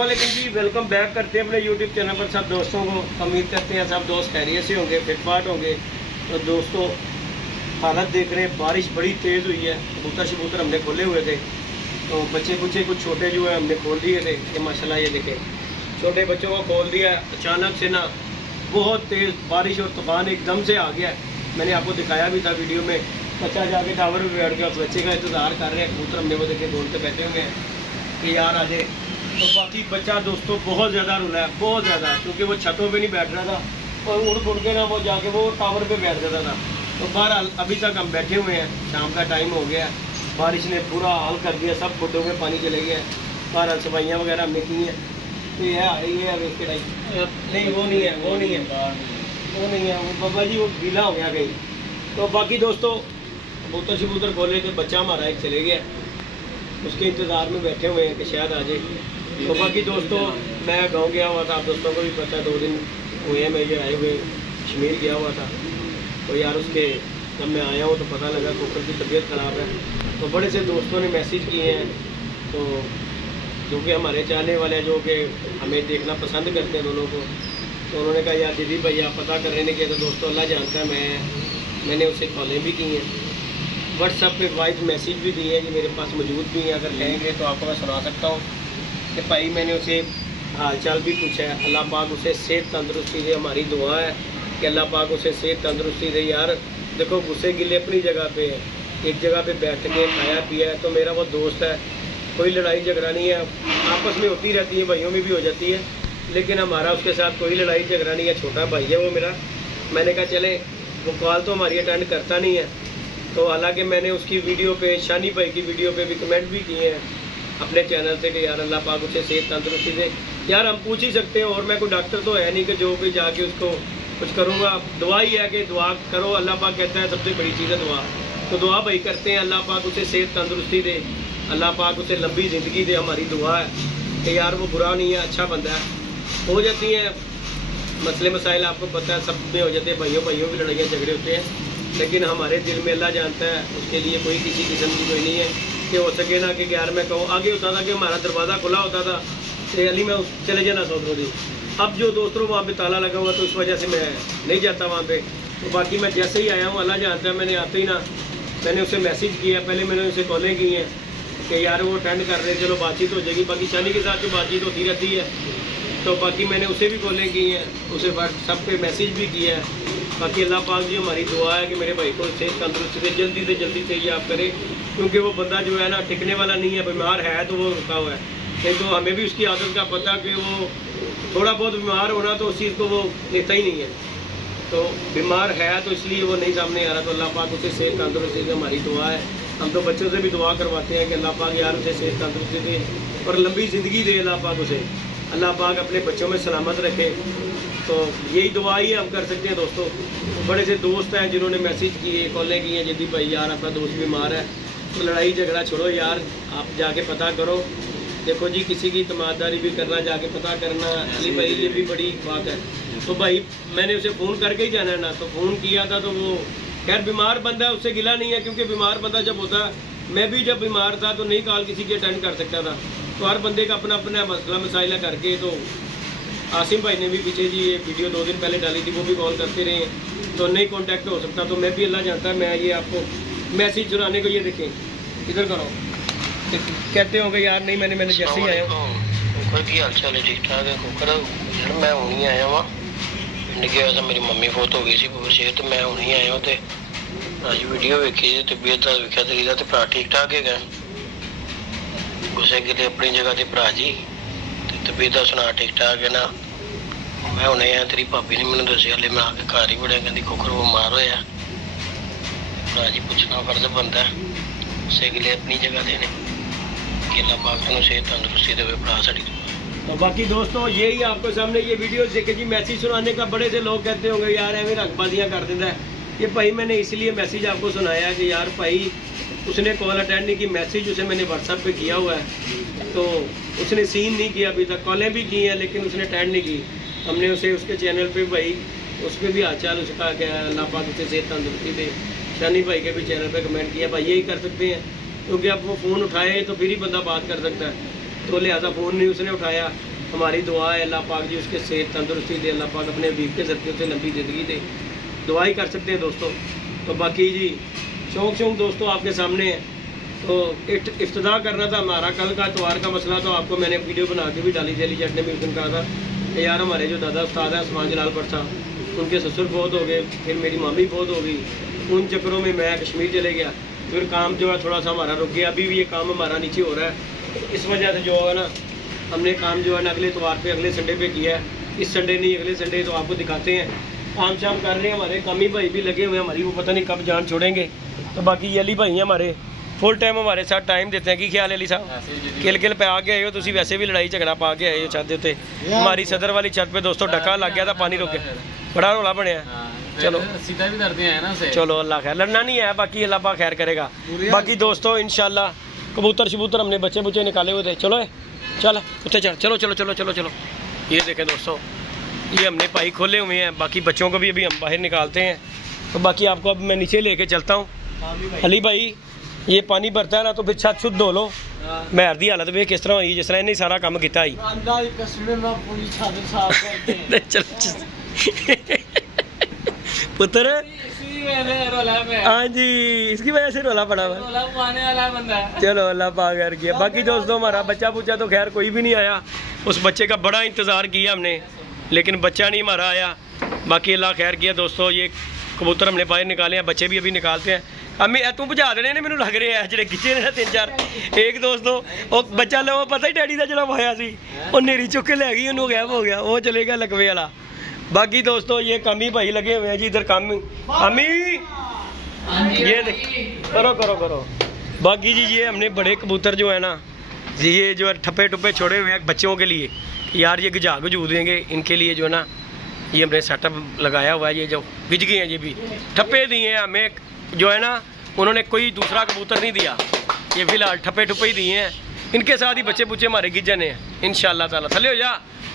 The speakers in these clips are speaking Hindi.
वालेकुम जी, वेलकम बैक करते हैं अपने यूट्यूब चैनल पर सब दोस्तों को। उम्मीद करते हैं सब दोस्त खैरियत से होंगे, फिटफाट होंगे। तो दोस्तों हालत देख रहे हैं, बारिश बड़ी तेज़ हुई है। कबूतर हमने खोले हुए थे, तो बच्चे कुछ छोटे जो है हमने खोल दिए थे। ये माशाल्लाह ये देखें, छोटे बच्चों को खोल दिया। अचानक से ना बहुत तेज़ बारिश और तूफान एकदम से आ गया। मैंने आपको दिखाया भी था वीडियो में। बच्चा जाके टावर पर बैठ गया, उस बच्चे का इंतज़ार कर रहे हैं। कबूतर हमने वो देखे ढूंढते बैठे हुए हैं कि यार आ जाए। तो बाकी बच्चा दोस्तों बहुत ज़्यादा रुला है, बहुत ज़्यादा, क्योंकि वो छतों पे नहीं बैठ रहा था और उड़ के ना वो जाके वो टावर पे बैठ जाता था। तो बहरहाल अभी तक हम बैठे हुए हैं, शाम का टाइम हो गया। बारिश ने पूरा हाल कर दिया, सब खुडों में पानी चले गया। बहरहाल सफाइयाँ वगैरह हमने की हैं। तो ये है वेस्ट नहीं, वो नहीं है, वो नहीं है, वो बाबा जी वो गीला हो गया कहीं। तो बाकी दोस्तों कबूतर खोले थे, बच्चा हमारा एक चले गया, उसके इंतज़ार में बैठे हुए हैं कि शायद आ जाए। तो बाकी दोस्तों मैं गांव गया हुआ था, आप दोस्तों को भी पता है, 2 दिन हुए हैं मेरे आए हुए। कश्मीर गया हुआ था, तो यार उसके जब मैं आया हूँ तो पता लगा कुकर की तबीयत ख़राब है। तो बड़े से दोस्तों ने मैसेज किए हैं, तो जो कि हमारे चाहने वाले हैं, जो कि हमें देखना पसंद करते हैं दोनों को। तो उन्होंने कहा यार दीदी भाई आप पता करने नहीं किया। तो दोस्तों अल्लाह जानता है, मैंने उससे कॉलें भी की हैं, व्हाट्सएप पे वॉइस मैसेज भी दिए हैं, कि मेरे पास मौजूद भी हैं। अगर कहेंगे तो आपको मैं सुना सकता हूँ कि भाई मैंने उसे हाल चाल भी पूछा है। अल्लाह पाक उसे सेहत तंदुरुस्ती दे, हमारी दुआ है कि अल्लाह पाक उसे सेहत तंदुरुस्ती दे। यार देखो गुस्से गिले अपनी जगह पे है, एक जगह पे बैठ के खाया पिया है। तो मेरा वो दोस्त है, कोई लड़ाई झगड़ा नहीं है, आपस में होती रहती है, भाइयों में भी हो जाती है, लेकिन हमारा उसके साथ कोई लड़ाई झगड़ा नहीं है। छोटा भाई है वो मेरा। मैंने कहा चले, वो कॉल तो हमारी अटेंड करता नहीं है। तो हालांकि मैंने उसकी वीडियो पे, शानी भाई की वीडियो पे भी कमेंट भी किए हैं अपने चैनल से कि यार अल्लाह पाक उसे सेहत तंदुरुस्ती दे। यार हम पूछ ही सकते हैं, और मैं कोई डॉक्टर तो है नहीं कि जो भी जाके उसको कुछ करूँगा। दुआ ही है कि दुआ करो, अल्लाह पाक कहता है सबसे बड़ी चीज़ है दुआ। तो दुआ भाई करते हैं, अल्लाह पाक उसे सेहत तंदुरुस्ती दे, अल्लाह पाक उसे लंबी ज़िंदगी दे। हमारी दुआ है कि यार वो बुरा नहीं है, अच्छा बंदा है। हो जाती हैं मसले मसाइल, आपको पता है सब में हो जाते हैं, भाइयों भी लड़ाइयाँ झगड़े होते हैं, लेकिन हमारे दिल में अल्लाह जानता है, उसके लिए कोई किसी किस्म की कोई नहीं है कि हो सके ना कि यार मैं कहूँ। आगे होता था कि हमारा दरवाज़ा खुला होता था कि अली मैं चले जाना सोचो दी। अब जो दोस्तों वहाँ पे ताला लगा हुआ, तो इस वजह से मैं नहीं जाता वहाँ पे। तो बाकी मैं जैसे ही आया हूँ, अल्लाह जानता है, मैंने आते ही ना मैंने उसे मैसेज किया, पहले मैंने उसे कॉलें की हैं कि यार वो अटेंड कर रहे हैं, चलो बातचीत हो जाएगी। बाकी शानी के साथ जो बातचीत होती रहती है, तो बाकी मैंने उसे भी कॉलें की हैं, उसे व्हाट्सएप पे मैसेज भी किया है। बाकी अल्लाह पाक जी हमारी दुआ है कि मेरे भाई को सेहत तंदुरुस्ती से जल्दी से जल्दी चाहिए आप करें, क्योंकि वो बंदा जो है ना टिकने वाला नहीं है। बीमार है तो वो रुका हुआ है, नहीं तो हमें भी उसकी आदत का पता कि वो थोड़ा बहुत बीमार होना तो उस चीज़ को वो लेता ही नहीं है। तो बीमार है तो इसलिए वो नहीं सामने आ रहा। तो अल्लाह पाक उसे सेहत तंदुरुस्ती से हमारी दुआ है। हम तो बच्चों से भी दुआ करवाते हैं कि अल्लाह पाक यार उसे सेहत तंदुरुस्ती दे और लंबी ज़िंदगी दे। अल्लाह पाक उसे, अल्लाह पाक अपने बच्चों में सलामत रखे। तो यही दुआ ही हम कर सकते हैं दोस्तों। बड़े से दोस्त हैं जिन्होंने मैसेज किए, कॉलें की हैं, जल्दी भाई यार आपका दोस्त बीमार है, तो लड़ाई झगड़ा छोड़ो यार, आप जाके पता करो। देखो जी किसी की तमादारी भी करना, जाके पता करना, अली भाई ये भी बड़ी बात है। तो भाई मैंने उसे फ़ोन करके ही जाना है ना, तो फ़ोन किया था, तो वो खैर बीमार बंदा है, उससे गिला नहीं है, क्योंकि बीमार बंदा जब होता है, मैं भी जब बीमार था तो नहीं कॉल किसी की अटेंड कर सकता था। तो हर बंदे का अपना अपना मसला मसाइला करके। तो आसिम भाई ने भी पीछे जी ये वीडियो 2 दिन पहले डाली थी, वो भी कॉल करते रहे हैं, तो नहीं कांटेक्ट हो सकता। तो मैं भी अल्लाह जानता है, मैं ये आपको मैसेज सुनाने को, ये देखें इधर करो, कहते हो कि यार नहीं मैंने जैसे ही आया कुकर की हाल चाल ठीक ठाक है। कुकर यार मैं हूँ ही आया वहाँ निके होया था, मेरी मम्मी फोत हो गई सी पूरी सेहत, तो मैं हूँ ही आया हूँ। तो अज वीडियो वेखी तबीयत का वेख्या तेरी का, भरा ठीक ठाक है, गुस्से गिले अपनी जगह से भरा जी, तबीयत का सुना ठीक ठाक है ना। मैं हूँ आया, तेरी भाभी ने मैंने दसिया, हले मैं आके घर ही बड़िया, कहती कुकर बीमार होया। भरा जी पूछना फर्ज बनता है, गुस्से गिले अपनी जगह देने, अल्लाह पाक नूं सेहत तंदुरुस्ती देवे भरा साडी। तो बाकी दोस्तों यही आपको सामने ये वीडियो देखे जी। मैसेज सुनाने का बड़े से लोग कहते होंगे यार एवं रखबाजियाँ कर देता है। ये भाई मैंने इसलिए मैसेज आपको सुनाया कि यार भाई उसने कॉल अटेंड नहीं की, मैसेज उसे मैंने व्हाट्सएप पे किया हुआ है, तो उसने सीन नहीं किया अभी तक। कॉलें भी की हैं लेकिन उसने अटेंड नहीं की। हमने उसे उसके चैनल पे भाई उस पर भी हालचाल उसका क्या अल्लाह पाक उसे सेहत तंदुरुस्ती दे। शानी भाई के भी चैनल पे कमेंट किया, भाई यही कर सकते हैं, क्योंकि अब वो फ़ोन उठाए तो फिर ही बंदा बात कर सकता है। तो लिहाजा फ़ोन नहीं उसने उठाया, हमारी दुआ है अल्लाह पाक जी उसके सेहत तंदुरुस्ती दे, अल्लाह पाक अपने हबीब के ज़रिए से लंबी ज़िंदगी दे, दुआ ही कर सकते हैं दोस्तों। तो बाकी जी शौक दोस्तों आपके सामने है। तो इफ्तिदा करना था हमारा कल का इतवार का मसला, तो आपको मैंने वीडियो बना के भी डाली थी। अली जट ने भी उस दिन कहा था कि यार हमारे जो दादा उस्ताद हैं उस्मान जलाल पर साहब, उनके ससुर बहुत हो गए, फिर मेरी मामी बहुत हो गई, उन चक्करों में मैं कश्मीर चले गया, फिर काम जो है थोड़ा सा हमारा रुक गया। अभी भी ये काम हमारा नीचे हो रहा है, इस वजह से जो है ना हमने काम जो है ना अगले इतवार पे अगले संडे पे किया है। इस संडे नहीं अगले संडे तो आपको दिखाते हैं। काम शाम कर रहे हैं, हमारे कामी भाई भी लगे हुए हैं, हमारी वो पता नहीं कब जान छोड़ेंगे। तो बाकी ये अली भाई हैं हमारे, फुल टाइम हमारे साथ टाइम देते हैं। कि ख्याल है अली साहब? किल पे आ गए हो तुम, वैसे भी लड़ाई झगड़ा पा के आए हो छत उत्ते। हमारी सदर वाली छत पे दोस्तों डका लग गया था, पानी रुक गया, बड़ा रौला बनया। चलो सीधा भी करते हैं ना से। चलो अल्लाह खैर, लड़ना नहीं है, बाकी अल्लाह पाक खैर करेगा। बाकी दोस्तों इंशाल्लाह कबूतर शबूतर हमने बच्चे बुच्चे निकाले हुए थे। चलो चल उत्ते चल, चलो चलो चलो चलो चलो। ये देखें दोस्तों, ये हमने पाई खोले हुए हैं, बाकी बच्चों को भी अभी हम बाहर निकालते हैं। तो बाकी आपको अब मैं नीचे लेके चलता हूँ। अली भाई ये पानी भरता है ना तो फिर छत शुद्ध धो लो। महर की हालत वे किस तरह हुई, जिस तरह इन्हें सारा काम किया ही। पुत्र हाँ जी, इसकी वजह से रोला पड़ा हुआ। चलो अल्लाह पाक खैर किया। बाकी दोस्तों हमारा बच्चा बुच्चा तो खैर कोई भी नहीं आया, उस बच्चे का बड़ा इंतज़ार किया हमने, लेकिन बच्चा नहीं हमारा आया। बाकी अल्लाह खैर किया दोस्तों। ये कबूतर हमने बाहर निकाले हैं, बच्चे भी अभी निकालते हैं। अम्मी तू बुझा देने ने, मैंने लग रहे हैं जो खिंचे ने 3-4 एक दोस्तों वो बच्चा लो पता ही डैडी का जो होया सी, वो नेरी चुक के लै गई, उन्होंने गैब हो गया, वो चले गया लकवे वाला। बाकी दोस्तों ये कामी भाई लगे हुए हैं जी इधर। कामी अम्मी ये करो करो करो। बाकी जी ये हमने बड़े कबूतर जो है ना जी, ये जो है ठप्पे टुप्पे छोड़े हुए हैं बच्चों के लिए, यार ये गजा गजू देंगे इनके लिए जो है ना, ये हमने सेटअप लगाया हुआ है। ये जो गिज गए हैं ये भी ठप्पे दिए हैं हमें, जो है ना उन्होंने कोई दूसरा कबूतर नहीं दिया, ये फिलहाल ठप्पे ठुप्पे ही दिए हैं। इनके साथ ही बच्चे बुच्चे हमारे गिजने हैं इंशाल्लाह ताला। थले हो जा,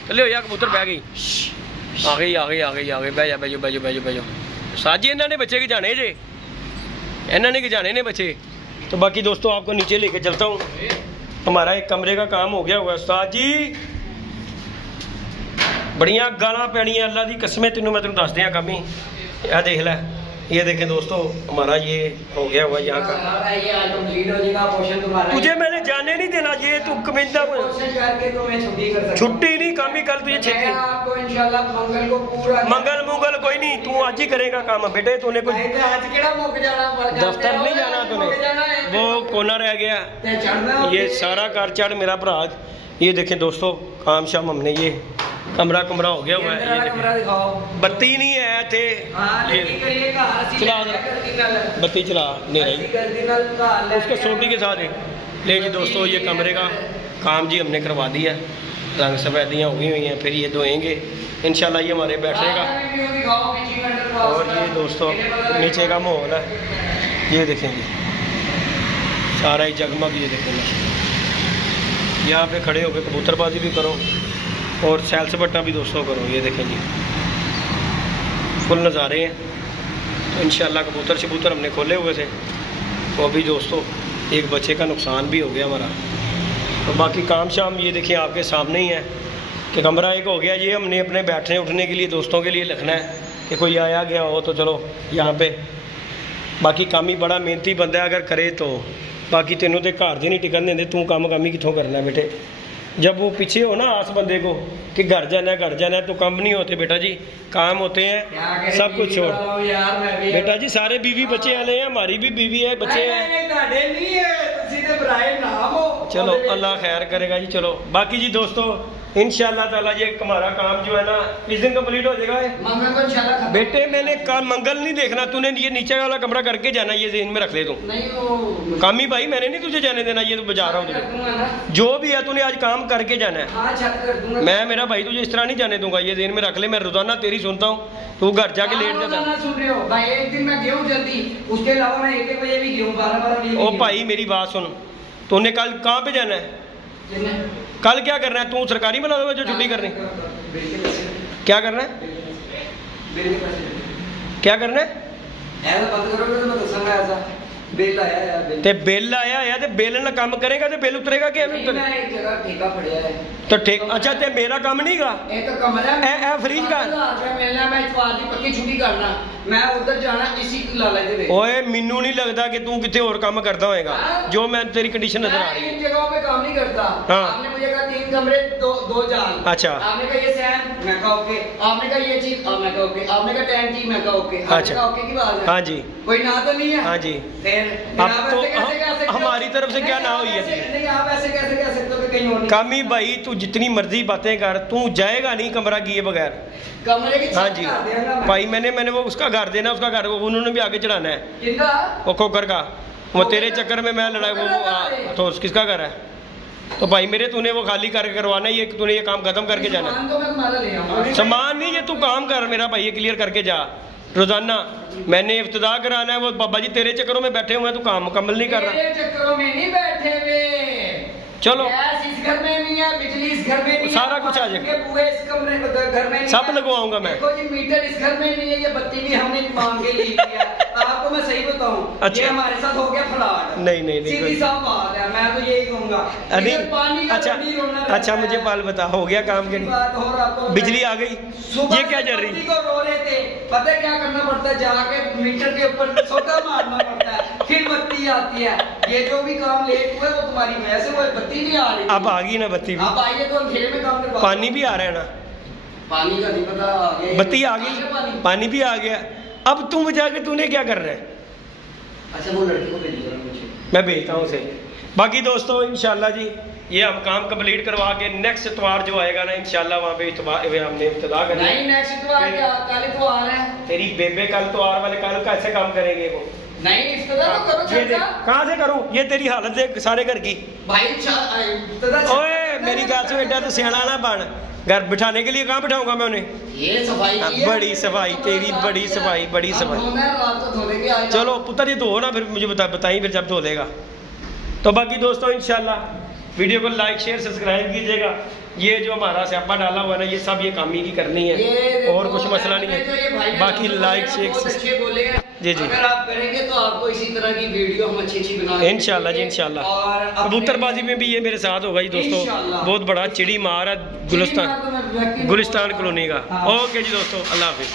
थले हो जा, कबूतर बह गई, आ गई आ गई आ गई आ गई, बह जा बह जाओ बह जाओ बह जाओ बह जाओ। साजी इन्होंने बच्चे के जाने जे, इन्होंने के जाने ने बच्चे। तो बाकी दोस्तों आपको नीचे लेके चलता हूँ। हमारा एक कमरे का काम हो गया हुआ उस्ताद जी, बड़िया गाला पैनिया अल्लाह की कसमें, तेनों मैं तेन दस दिया कमी। यह देख लै, ये देखें दोस्तों हमारा ये हो गया हुआ यहाँ का। तुझे मैंने जाने नहीं देना, ये तू कमिंदा छुट्टी नहीं काम ही कल तुझे छेती। मंगल मुंगल कोई नहीं, तू आज ही करेगा काम बेटे। तूने कोई दफ्तर नहीं जाना, तूने वो कोना रह गया। ये सारा कार चढ़ मेरा भरा। ये देखें दोस्तों काम शाम हमने ये कमरा कमरा हो गया हुआ है। बत्ती नहीं है थे, चला बत्ती चला नहीं रही उसके सोटी के साथ। ले जी दोस्तों ये कमरे का काम जी हमने करवा दिया, रंग सफेदियाँ हो गई हुई हैं, फिर ये धोएंगे इंशाल्लाह। ये हमारे बैठने का। और ये दोस्तों नीचे का माहौल है, ये देखेंगे सारा ही जगमग। ये देखेंगे यहाँ पे खड़े होकर कबूतरबाजी भी करो और सैल सपाटा भी दोस्तों करो। ये देखें जी फुल नज़ारे हैं। तो इंशाल्लाह कबूतर शबूतर हमने खोले हुए थे, तो अभी दोस्तों एक बच्चे का नुकसान भी हो गया हमारा। तो बाकी काम शाम ये देखिए आपके सामने ही है कि कमरा एक हो गया। ये हमने अपने बैठने उठने के लिए दोस्तों के लिए लिखना है कि कोई आया गया हो तो चलो यहाँ पे। बाकी काम ही बड़ा मेहनती बंदा है, अगर करे तो। बाकी तेनों तो घर दे नहीं टिकन देंगे, तू काम ही कितों करना है बेटे। जब वो पीछे हो ना आस बंदे को कि घर जाना है तो काम नहीं होते बेटा जी, काम होते हैं सब कुछ छोड़। बेटा जी सारे बीवी बच्चे वाले हैं, हमारी भी बीवी है बच्चे हैं। चलो अल्लाह खैर करेगा जी। चलो बाकी जी दोस्तों इंशाल्लाह ताला ये हमारा काम जो है ना इस दिन कंप्लीट हो जाएगा। बेटे मैंने काम मंगल नहीं देखना, तूने ये नीचे वाला कमरा करके जाना, ये ज़हन में रख ले। तू कामी भाई मैंने नहीं तुझे जाने देना, ये तो बजा रहा हूँ तुझे। जो भी है तूने आज काम करके जाना है। मैं मेरा भाई तुझे इस तरह नहीं जाने दूंगा, ये ज़हन में रख ले। मैं रोजाना तेरी सुनता हूँ, तू घर जाके लेट जाता। ओ भाई मेरी बात सुन, तूने कल कहाँ पे जाना है? कल क्या करना है? तू सरकारी बना दो जो छुट्टी करनी। क्या करना है? क्या करना है? बिल आया है बिल ते बिल आया है ते बिल ना काम करेगा ते बिल उतरेगा कि नहीं, मैं एक जगह ठेका पड़िया है तो ठीक। अच्छा ते मेरा काम नहीं गा ये तो कमरा ए फ्रीज का मिलना मैं इतवार की पक्की छुट्टी करना मैं उधर जाना इसी लालच दे ओए मेनू नहीं लगता कि तू कितने और काम करता होएगा जो मैं तेरी कंडीशन नजर आ रही है। इन जगहों पे काम नहीं करता। हाँ। आपने मुझे कहा 3 कमरे 2 जाल। अच्छा। आपने कहा ये सैन मैं कहा ओके। आपने कहा ये चीज मैं कहा ओके। आपने कहा टैंकी मैं कहा ओके। आपने कहा ओके की बात है। हाँ जी कोई ना तो नहीं है। हाँ जी फिर अब तो हमारी तरफ से क्या ना हुई है जी। नहीं आप ऐसे कैसे कह सकते हो कि कहीं और नहीं। कामी भाई तू जितनी मर्जी बातें कर तू जाएगा नहीं कमरा किए बगैर। कमरे की हाँ छत जी कर देगा मैं। भाई मैंने वो उसका घर देना उसका घर उन्होंने भी आगे चढ़ाना है किंदा वो खोकर का वो तेरे चक्कर में मैं लड़ाई वो तो किसका घर है तो भाई मेरे तूने वो खाली करके करवाना ही तूने ये काम खत्म करके जाना सामान तो मैं तुम्हारा ले आऊंगा। सामान नहीं ये तू काम कर मेरा भाई ये क्लियर करके जा रोजाना मैंने इफ्तिदा कराना है वो बाबा जी तेरे चक्करों में बैठे हुए हैं तू काम मुकम्मल नहीं कर रहा। मेरे चक्करों में नहीं बैठे हुए। चलो गैस इस घर में नहीं है बिजली इस घर में नहीं है सारा कुछ आ जाएगा। ये बुए इस कमरे घर में नहीं सब है। लगवाऊंगा मैं। देखो जी मीटर इस घर में नहीं है ये बत्ती भी हमने मांग के ली है। आपको मैं सही बताऊं अच्छा। ये हमारे साथ हो गया फ्लॉट। नहीं सीधी साफ बात है मैं तो यही कहूंगा। अरे इधर पानी का अच्छा भी रोना रहता अच्छा है। मुझे बाल बता हो गया काम के बात और आपको बिजली आ गई सुबह ये क्या से चल बत्ती रही को रो रहे थे पता है क्या करना पड़ता है जाके मीटर के ऊपर सोटा मारना पड़ता है फिर बत्ती आती है। ये जो भी काम लेट हुए वो तुम्हारी वजह से वो बत्ती नहीं आ रही। अब आ गई ना बत्ती भी अब आइए तो अंधेरे में काम करवा। पानी भी आ रहा है ना पानी का नहीं पता आ गया। बत्ती आ गई पानी भी आ गया अब तू जाके तूने क्या कर रहा है। अच्छा वो लड़की को भेज दो मुझे मैं भेजता हूँ उसे। बाकी दोस्तों इंशाल्लाह जी ये हम काम कंप्लीट करवा के नेक्स्ट इतवार जो आएगा ना इंशाल्लाह वहाँ पे हमने इब्तिदा करना है। नहीं नेक्स्ट इतवार क्या कल तो आ रहा है। तेरी बेबे कल तो आर वाले कल कैसे काम करेंगे वो नहीं इफ्तिदा तो करो ये देख, छक्का। कहाँ से करूँ ये तेरी हालत देख सारे घर की। भाई इफ्तिदा ओए मेरी गाल से एडा तो सियाना ना बन घर बिठाने के लिए कहाँ बिठाऊंगा मैं उन्हें। ये सफाई की है। बड़ी सफाई तेरी बड़ी सफाई बड़ी सफाई। धोना है रात को धोने के आएगा। चलो पुत्र ये धो ना फिर मुझे बताइए फिर जब धो लेगा। तो बाकी दोस्तों इंशाल्लाह वीडियो को लाइक शेयर सब्सक्राइब कीजिएगा। ये जो हमारा स्यापा डाला हुआ है ना ये सब ये काम ही की करनी है और कुछ मसला नहीं है। बाकी लाइक शेयर जी जी अगर आप करेंगे तो आपको इसी तरह की वीडियो हम अच्छी बना इंशाल्लाह जी इंशाल्लाह। और कबूतरबाजी में भी ये मेरे साथ होगा जी दोस्तों बहुत बड़ा चिड़ी मार है गुलिस्तान कॉलोनी का। ओके जी दोस्तों अल्लाह हाफिज।